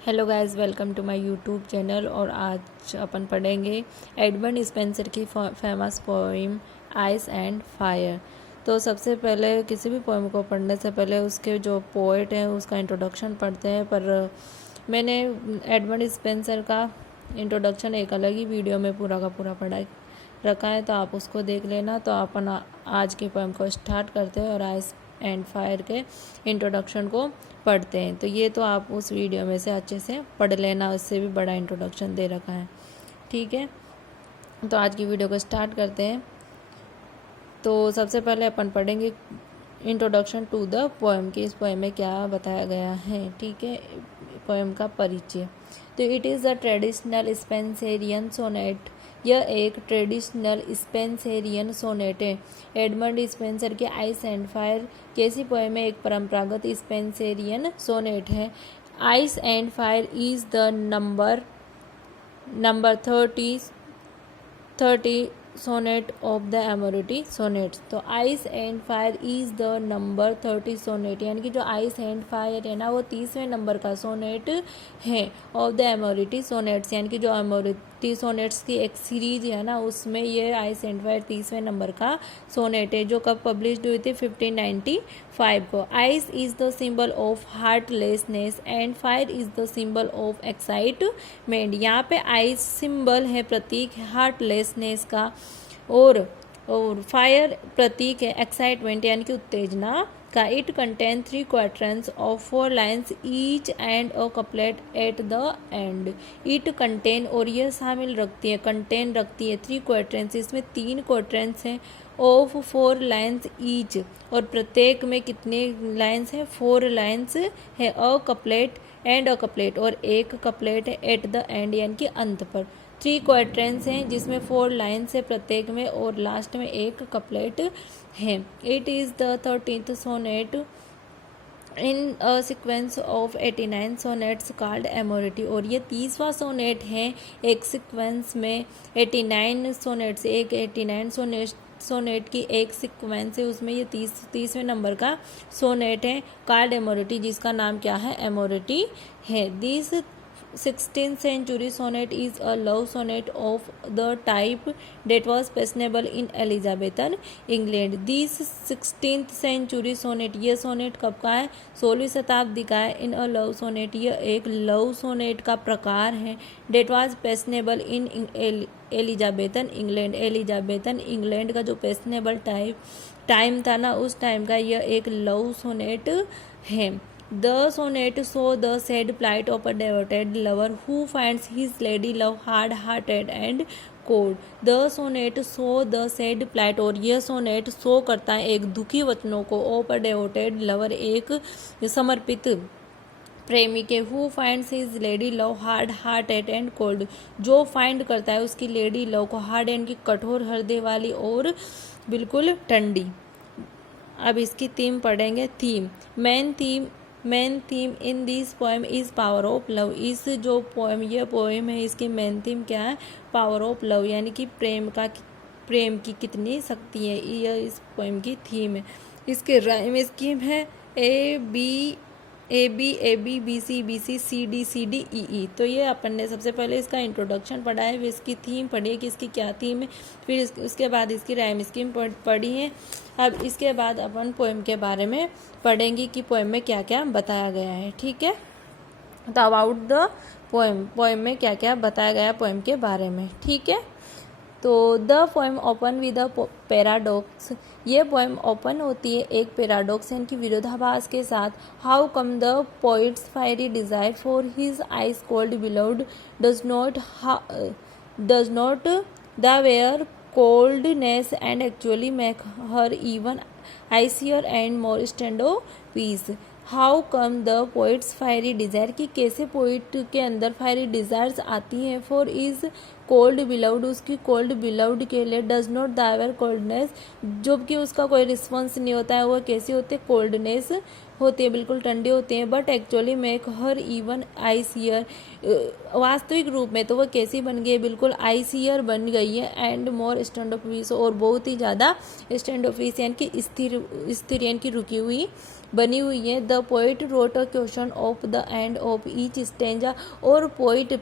Hello guys, welcome to my YouTube channel. और आज अपन पढ़ेंगे एडमंड स्पेंसर की famous poem ice and fire. तो सबसे पहले किसी भी पोइम को पढ़ने से पहले उसके जो पोएट हैं उसका इंट्रोडक्शन पढ़ते हैं। पर मैंने एडमंड स्पेंसर का इंट्रोडक्शन एक अलग ही वीडियो में पूरा का पूरा पढ़ा रखा है, तो आप उसको देख लेना। तो अपन आज की पोइम को स्टार्ट करते हैं और आइस एंड फायर के इंट्रोडक्शन को पढ़ते हैं। तो ये तो आप उस वीडियो में से अच्छे से पढ़ लेना, उससे भी बड़ा इंट्रोडक्शन दे रखा है, ठीक है। तो आज की वीडियो को स्टार्ट करते हैं। तो सबसे पहले अपन पढ़ेंगे इंट्रोडक्शन टू द पोएम कि इस पोएम में क्या बताया गया है, ठीक है। पोएम का परिचय। तो it is a traditional Spenserian sonnet. यह एक ट्रेडिशनल स्पेंसेरियन सोनेट है। एडमंड स्पेंसर के आइस एंड फायर कैसी पोएम में एक परंपरागत स्पेंसेरियन सोनेट है। Ice and fire is the number 30 sonnet of the Amoretti sonnets. तो ice and fire is the number 30 sonnet, यानी कि जो आइस एंड फायर है ना वो 30वें नंबर का सोनेट है ऑफ द एमोरिटी सोनेट्स, यानी कि जो एमोरिटी सोनेट्स की एक सीरीज है ना उसमें ये आइस एंड फायर 30वें नंबर का सोनेट है, जो कब पब्लिश हुई थी 1595 को। Ice is the symbol of heartlessness and fire is the symbol of excitement. यहाँ पे आइस सिंबल है, प्रतीक है हार्टलेसनेस का, और फायर प्रतीक है एक्साइटमेंट यानी कि उत्तेजना का। It contain 3 quatrains of 4 lines each and a couplet at the end. It contain, और यह शामिल रखती है, कंटेन रखती है 3 क्वार्टरंस, इसमें 3 क्वार्टरंस हैं, ऑफ 4 लाइन्स ईच, और प्रत्येक में कितने लाइन्स हैं, 4 लाइन्स है। अ कपलेट एंड अ कपलेट, और एक कपलेट है एट द एंड यानी कि अंत पर। 3 क्वार्टरंस हैं जिसमें 4 लाइन्स है प्रत्येक में, और लास्ट में एक कपलेट है। It is the 13th sonnet in a sequence of 89 sonnets called Amoretti. और ये 30वां सोनेट है एक सीक्वेंस में 89 सोनेट्स, एक 89 सोनेट की एक सीक्वेंस है, उसमें ये 30वें नंबर का सोनेट है कॉल्ड एमोरिटी, जिसका नाम क्या है, एमोरिटी है। This 16th century sonnet is a love sonnet of the type that was fashionable in Elizabethan England. This 16th century sonnet, ये सोनेट कब का है, 16वीं शताब्दी का है। इन अ लव सोनेट, यह एक लव सोनेट का प्रकार है। that was fashionable in Elizabethan England, Elizabethan England का जो फैशनेबल टाइम था ना उस टाइम का यह एक लव सोनेट है। The sonnet show the sad plight of a devoted lover who finds his lady love hard-hearted and cold. The sonnet show the sad plight, और यह सोनेट शो करता है एक दुखी वचनों को, ऑफ अ डेवोटेड लवर एक समर्पित प्रेमी के, who finds his lady love hard hearted and cold, जो फाइंड करता है उसकी लेडी लव को हार्ड एंड की कठोर हृदय वाली और बिल्कुल ठंडी। अब इसकी थीम पढ़ेंगे। Theme, main theme in this poem is power of love. इस जो पोएम, ये पोएम है, इसकी मेन थीम क्या है, पावर ऑफ लव, यानी कि प्रेम की कितनी शक्ति है, यह इस पोएम की थीम है। इसके राइम स्कीम है A B B C C D E E. तो ये अपन ने सबसे पहले इसका इंट्रोडक्शन पढ़ा है, फिर इसकी थीम पढ़ी है कि इसकी क्या थीम है, फिर उसके बाद इसकी राइम स्कीम पढ़ी है। अब इसके बाद अपन पोएम के बारे में पढ़ेंगे कि पोएम में क्या क्या बताया गया है, ठीक है। तो अबाउट द पोएम में क्या क्या बताया गया पोएम के बारे में, ठीक है। तो the poem open with a paradox. ये पोएम ओपन होती है एक पैराडॉक्स यानी कि विरोधाभास के साथ। How come the poet's fiery desire for his ice cold beloved does not thaw her coldness and actually make her even icier and more standoffish. How come the poet's fiery desire, कि कैसे poet के अंदर fiery desires आती हैं, for is cold beloved, उसकी cold beloved के लिए, does not the power coldness, जबकि उसका कोई रिस्पॉन्स नहीं होता है, वह कैसी होती है, कोल्डनेस होती है, बिल्कुल ठंडी होती हैं, but actually make her even icier, वास्तविक रूप में तो वो कैसी बन गई है, बिल्कुल आइसियर बन गई है, and more stand of peace, और बहुत ही ज़्यादा स्टैंड ऑफ पीस यानी कि स्थिर यानी कि रुकी हुई बनी हुई है। The poet wrote a question of the end of each stanza, और पोइट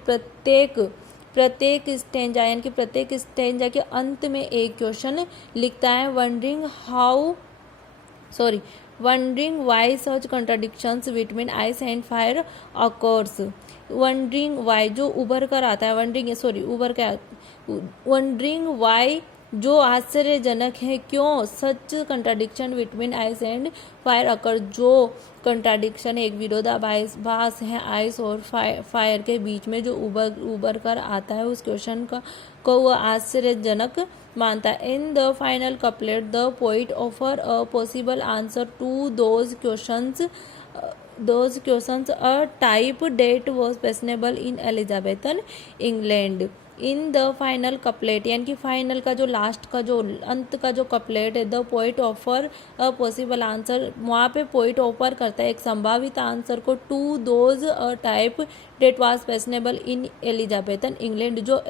प्रत्येक स्टेंजा यानी कि प्रत्येक स्टेंजा के अंत में एक क्वेश्चन लिखता है। Wondering why such contradictions between ice and fire occurs. Wondering why जो उभर कर आता है, वंडरिंग वाई जो आश्चर्यजनक है, क्यों, such contradiction between ice and fire occur, जो कंट्राडिक्शन एक विरोधाभास है आइस और फायर के बीच में जो उभर कर आता है, उस क्वेश्चन को वह आश्चर्यजनक मानता है। In the final couplet the poet offer a possible answer to those questions a type that was fashionable in Elizabethan England. In the final couplet यानी कि फाइनल का जो लास्ट का जो अंत का जो कपलेट है, the poet offer a possible answer, वहाँ पे पोइट ऑफर करता है एक संभावित आंसर को, to those a type that was fashionable in Elizabethan England, जो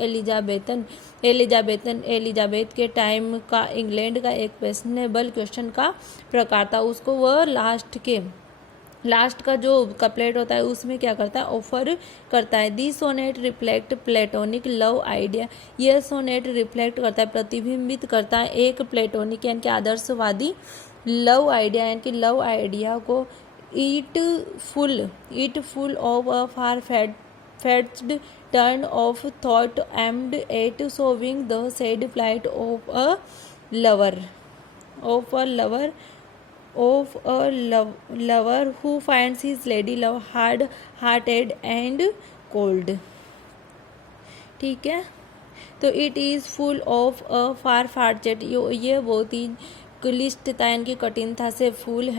एलिजाबेथ के टाइम का इंग्लैंड का एक फैशनेबल क्वेश्चन का प्रकार था, उसको वह लास्ट का जो कपलेट होता है उसमें क्या करता है, ऑफर करता है। The sonnet reflect Platonic love idea, यह सोनेट रिफ्लेक्ट करता है, प्रतिबिंबित करता है एक प्लेटोनिक यानी कि आदर्शवादी लव आइडिया यानी कि लव आइडिया को। It full of a far fetched turn of thought aimed at solving the sad plight of a lover who finds his lady love hard hearted and cold। ठीक है, तो it is full of a far fetched, ये बहुत ही क्लिष्टता यानी कि कठिनता से फुल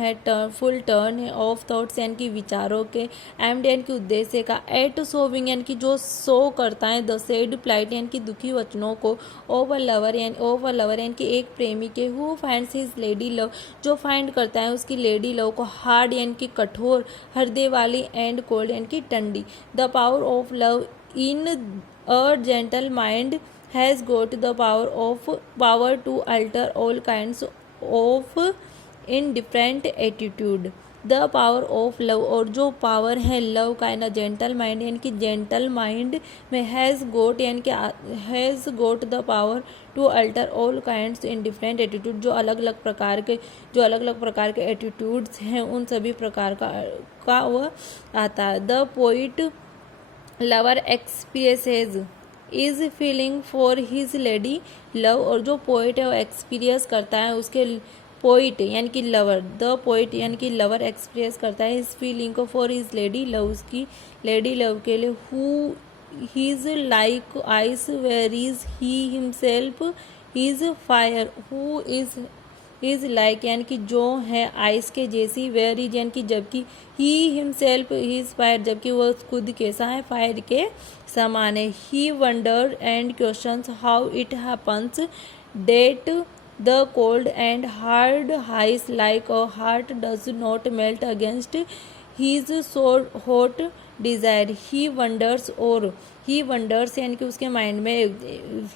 टर्न है ऑफ थॉट्स यानी कि विचारों के, एम्ड यानी कि उद्देश्य का, एट सोविंग यानी कि जो सो करता है, द सेड प्लाइट यानी कि दुखी वचनों को, ऑफ अ लवर यानी कि एक प्रेमी के, who finds his lady love जो फाइंड करता है उसकी लेडी लव को, हार्ड यानी कि कठोर हृदय वाली, एंड कोल्ड यानी कि ठंडी। The power of love in a gentle mind has got the power to alter all kinds of indifferent attitude. The power of love, और जो पावर है लव का है ना, जेंटल माइंड यानी कि जेंटल माइंड में has got the power to alter all kinds indifferent attitude, जो अलग अलग प्रकार के एटीट्यूड्स हैं उन सभी प्रकार का वह आता है। The poet lover experiences is feeling for his lady love, और जो पोइट है वो एक्सपीरियंस करता है उसके पोइट यानी कि लवर, द पोइट यानी कि लवर एक्सपीरियंस करता है इस फीलिंग को फॉर हिज लेडी लव, उसकी लेडी लव के लिए। Who his like ice where is he himself his fire, who is like यानी कि जो है आइस के जैसी, वेयर इज यानी कि जबकि, ही हिमसेल्फ हिज फायर जबकि वह खुद कैसा है, फायर के समान है। He wonder and questions how it happens that the cold and hard ice like a heart does not melt against his so hot desire. He wonders यानी कि उसके माइंड में,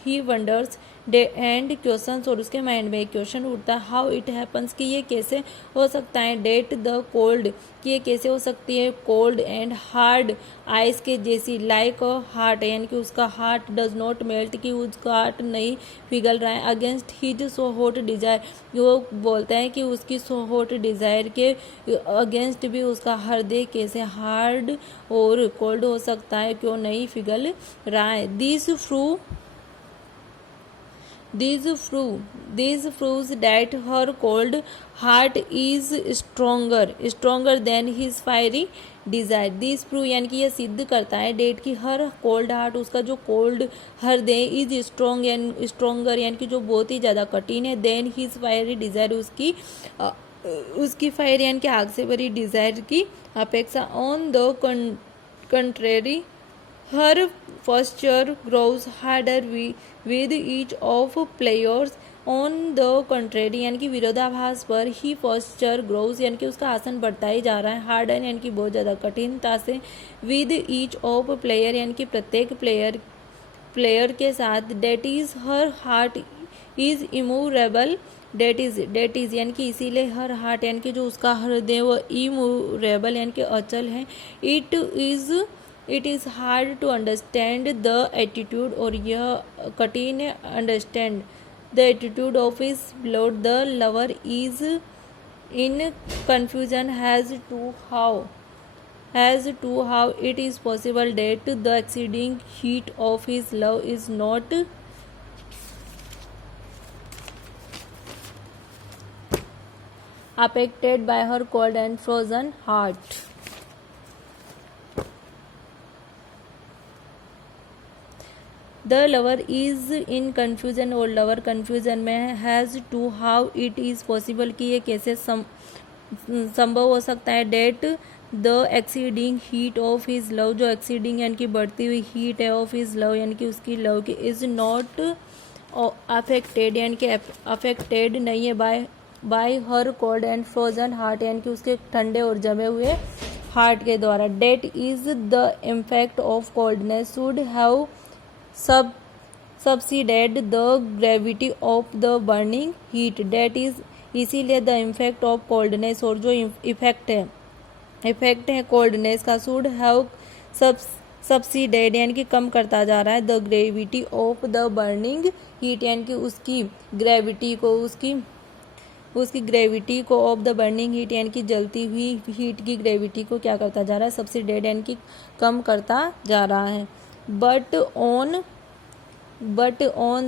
ही वंडर्स एंड क्वेश्चंस, और उसके mind में एक question उठता है, हाउ इट हैपन्स कि ये कैसे हो सकता है, डेट द कोल्ड कि ये कैसे हो सकती है, कोल्ड एंड हार्ड आइस के जैसी, लाइक अ हार्ट यानी कि उसका हार्ट डज नॉट मेल्ट कि उसका हार्ट नहीं पिघल रहा है, against his so hot desire, वो बोलता है कि उसकी सो हॉट डिजायर के अगेंस्ट भी उसका हृदय कैसे हार्ड और कोल्ड हो सकता है, क्यों नहीं पिघल रहा है। These proves that her cold heart is stronger than his fiery desire। These prove यानी कि यह सिद्ध करता है डेट की हर कोल्ड हार्ट, उसका जो कोल्ड हृदय, इज स्ट्रोंगर यानी कि जो बहुत ही ज़्यादा कठिन है, देन हिज फायरी डिजायर उसकी फायर यानी कि आग से भरी डिजायर की अपेक्षा। On the contrary her posture grows harder with each of players on the contrary यानी कि विरोधाभास पर ही पोस्चर ग्रोज यानी कि उसका आसन बढ़ता ही जा रहा है, हार्डन यानी कि बहुत ज़्यादा कठिनता से, विद ईच ऑफ प्लेयर यानी कि प्रत्येक प्लेयर के साथ, that is her heart is immovable, that is यानी कि इसीलिए हर हार्ट यानी कि जो उसका हृदय वो इमूवेबल यानी कि अचल है, it is hard to understand the attitude और यह कठिन है understand the attitude of his lord, the lover is in confusion as to how it is possible that the exceeding heat of his love is not affected by her cold and frozen heart. The lover is in confusion और lover confusion में has to how it is possible कि ये कैसे संभव हो सकता है, that the exceeding heat of his love, जो एक्सीडिंग यानी कि बढ़ती हुई हीट है ऑफ हिज लव यानी कि उसकी लव की, इज़ नॉट अफेक्टेड यानी कि अफेक्टेड नहीं है bye her cold and frozen heart यानी कि उसके ठंडे और जमे हुए हार्ट के द्वारा, that is the impact of coldness should have subsided the gravity of the burning heat, that is इसीलिए द इम्फेक्ट ऑफ कोल्डनेस और जो इफेक्ट है कोल्डनेस का, शुड हैव सबसीडेड यानी कि कम करता जा रहा है, the gravity of the burning heat यानी कि उसकी ग्रेविटी को ऑफ द बर्निंग हीट यानी कि जलती हुई हीट की ग्रेविटी को क्या करता जा रहा है, सबसीडेड यानी कि कम करता जा रहा है. But on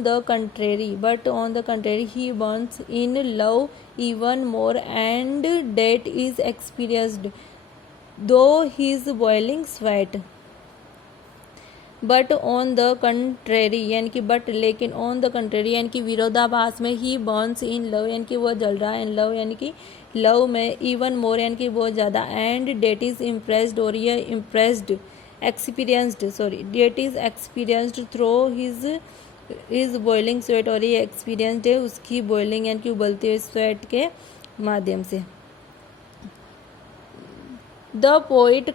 the contrary, he burns in love even more, and that is experienced though his boiling sweat. But on the contrary यानी कि बट लेकिन ऑन द कंट्रेरी यानी कि विरोधाभास में, ही बर्न्स इन लव यानी कि वह जल रहा है, इन लव यानी कि लव में, इवन मोर यानी कि बहुत ज़्यादा, एंड डेट इज इम्प्रेस्ड और यह impressed that is experienced through his boiling sweat, और ये एक्सपीरियंस्ड है उसकी बॉइलिंग यानी कि उबलते हुए स्वेट के माध्यम से. The poet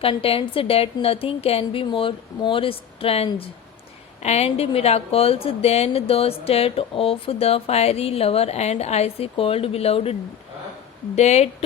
contends that nothing can be more strange and miraculous than the state of the fiery lover and icy cold beloved, that